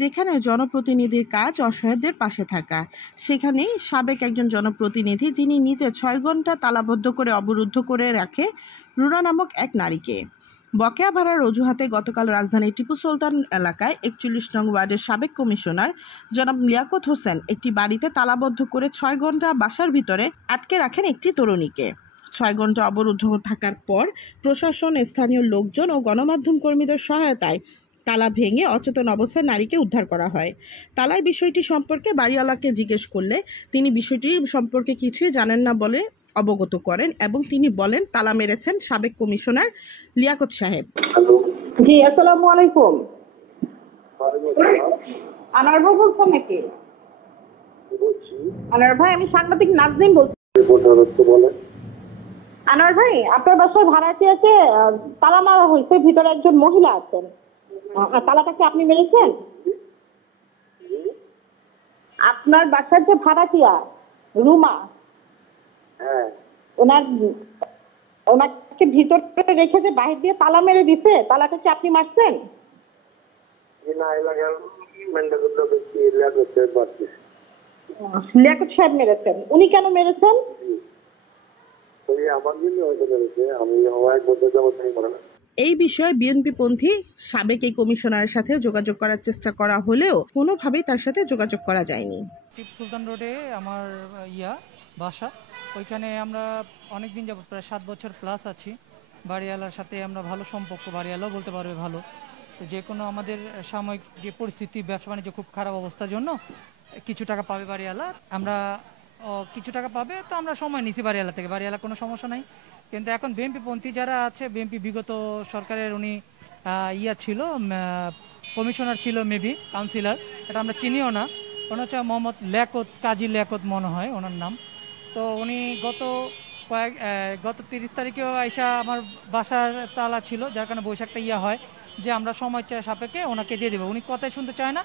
যেখানে জনপ্রতিনিধির কাজ অসহায়দের পাশে থাকা, সেখানেই সাবেক একজন জনপ্রতিনিধি যিনি নিজে ৬ ঘন্টা তালাবদ্ধ করে অবরুদ্ধ করে রাখে রুনা নামক এক নারীকে। বকেয়া ভাড়ার অজুহাতে গতকাল রাজধানীর টিপু সুলতান এলাকায় ৪১ নং ওয়ার্ডের সাবেক কমিশনার জনাব লিয়াকত হোসেন একটি বাড়িতে তালাবদ্ধ করে ৬ ঘন্টা বাসার ভিতরে আটকে রাখেন একটি তরুণীকে। ৬ ঘন্টা অবরুদ্ধ থাকার পর প্রশাসন, স্থানীয় লোকজন ও গণমাধ্যম কর্মীদের সহায়তায় তালা ভেঙে অচেতন অবস্থায় নারীকে উদ্ধার করা হয়। তালার বিষয়টি সম্পর্কে বাড়িওয়ালাকে জিজ্ঞেস করলে তিনি বিষয়টি সম্পর্কে কিছুই জানেন না বলে অবগত করেন এবং তিনি বলেন তালা মেরেছেন সাবেক কমিশনার লিয়াকত সাহেব। জি, আসসালামু আলাইকুম। আনোয়ার ভাই বলছেন নাকি? আনোয়ার ভাই, আমি সাংবাদিক নাজনীন বলছি। আনোয়ার ভাই, আপনার বাসায় ভাড়াটিয়াকে তালা মারা হয়েছে, ভিতরে একজন মহিলা আছেন। তালাটা কি আপনি মেরেছেন? আপনার বাসার যে ভাড়াটিয়া রুমা, ওনাকে ভিতরে রেখে যে বাহির দিয়ে তালা মেরে দিছে, তালাটা কি আপনি মারছেন? লিয়াকত সাহেব মেরেছেন। উনি কেন মেরেছেন? এই বিষয়ে বিএনপিপন্থী সাবেক এই কমিশনারের সাথে যোগাযোগ করার চেষ্টা করা হলেও কোনোভাবেই তার সাথে যোগাযোগ করা যায়নি। টিপু সুলতান রোডে আমার বাসা, ওইখানে আমরা অনেকদিন যাবত প্রায় 7 বছর প্লাস আছি। বাড়িওয়ালার সাথে আমরা ভালো সম্পর্ক, বাড়িওয়ালাও বলতে পারবে ভালো। তো যে কোনো আমাদের সাময়িক যে পরিস্থিতি, ব্যবসা বাণিজ্য খুব খারাপ অবস্থার জন্য কিছু টাকা পাবে বাড়িওয়ালা, আমরা কিছু টাকা পাবে, তো আমরা সময় নিছি বাড়িওয়ালা থেকে। বাড়িওয়ালা কোনো সমস্যা নাই। কিন্তু এখন বিএনপি পন্থী যারা আছে, বিএনপি বিগত সরকারের উনি ছিল, কমিশনার ছিল, মেবি কাউন্সিলর, এটা আমরা চিনিও না। ওনার হচ্ছে মোহাম্মদ লিয়াকত, কাজী লিয়াকত মনে হয় ওনার নাম। তো উনি গত 30 তারিখেও আইসা আমার বাসার তালা ছিল, যার কারণে বৈশাখটা হয় যে আমরা সময় সাপেক্ষে ওনাকে দিয়ে দেবো। উনি কথাই শুনতে চায় না।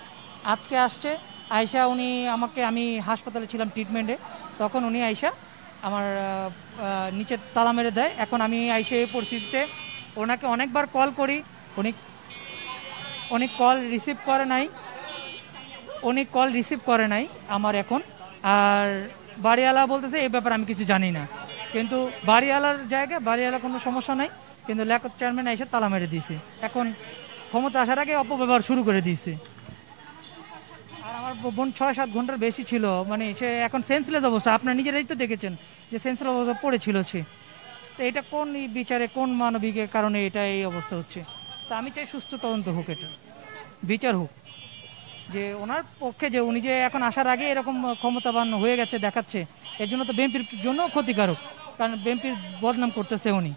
আজকে আসছে, আইসা উনি আমাকে, আমি হাসপাতালে ছিলাম ট্রিটমেন্টে, তখন উনি আইসা আমার নিচে তালা মেরে দেয়। এখন আমি আইসা এই পরিস্থিতিতে ওনাকে অনেকবার কল করি, উনি কল রিসিভ করে নাই আমার এখন। আর বাড়িওয়ালা বলতেছে এই ব্যাপারে আমি কিছু জানি না, কিন্তু বাড়িওয়ালার জায়গায় বাড়িওয়ালা কোনো সমস্যা নাই, কিন্তু লিয়াকত চেয়ারম্যান এসে তালা মেরে দিয়েছে। এখন ক্ষমতা আসার আগে অপব্যবহার শুরু করে দিয়েছে। আর আমার বোন 6-7 ঘন্টার বেশি ছিল, মানে সে এখন সেন্সলেস অবস্থা। আপনার নিজেরাই তো দেখেছেন যে সেন্সলেস অবস্থা পড়েছিল সে। তো এটা কোন বিচারে, কোন মানবিকের কারণে এটা এই অবস্থা হচ্ছে? তা আমি চাই সুস্থ তদন্ত হোক, এটা বিচার হোক, যে ওনার পক্ষে, যে উনি যে এখন আসার আগে এরকম ক্ষমতাবান হয়ে গেছে দেখাচ্ছে, এর জন্য তো বিএনপির জন্য ক্ষতিকারক, কারণ বিএনপির বদনাম করতেছে উনি।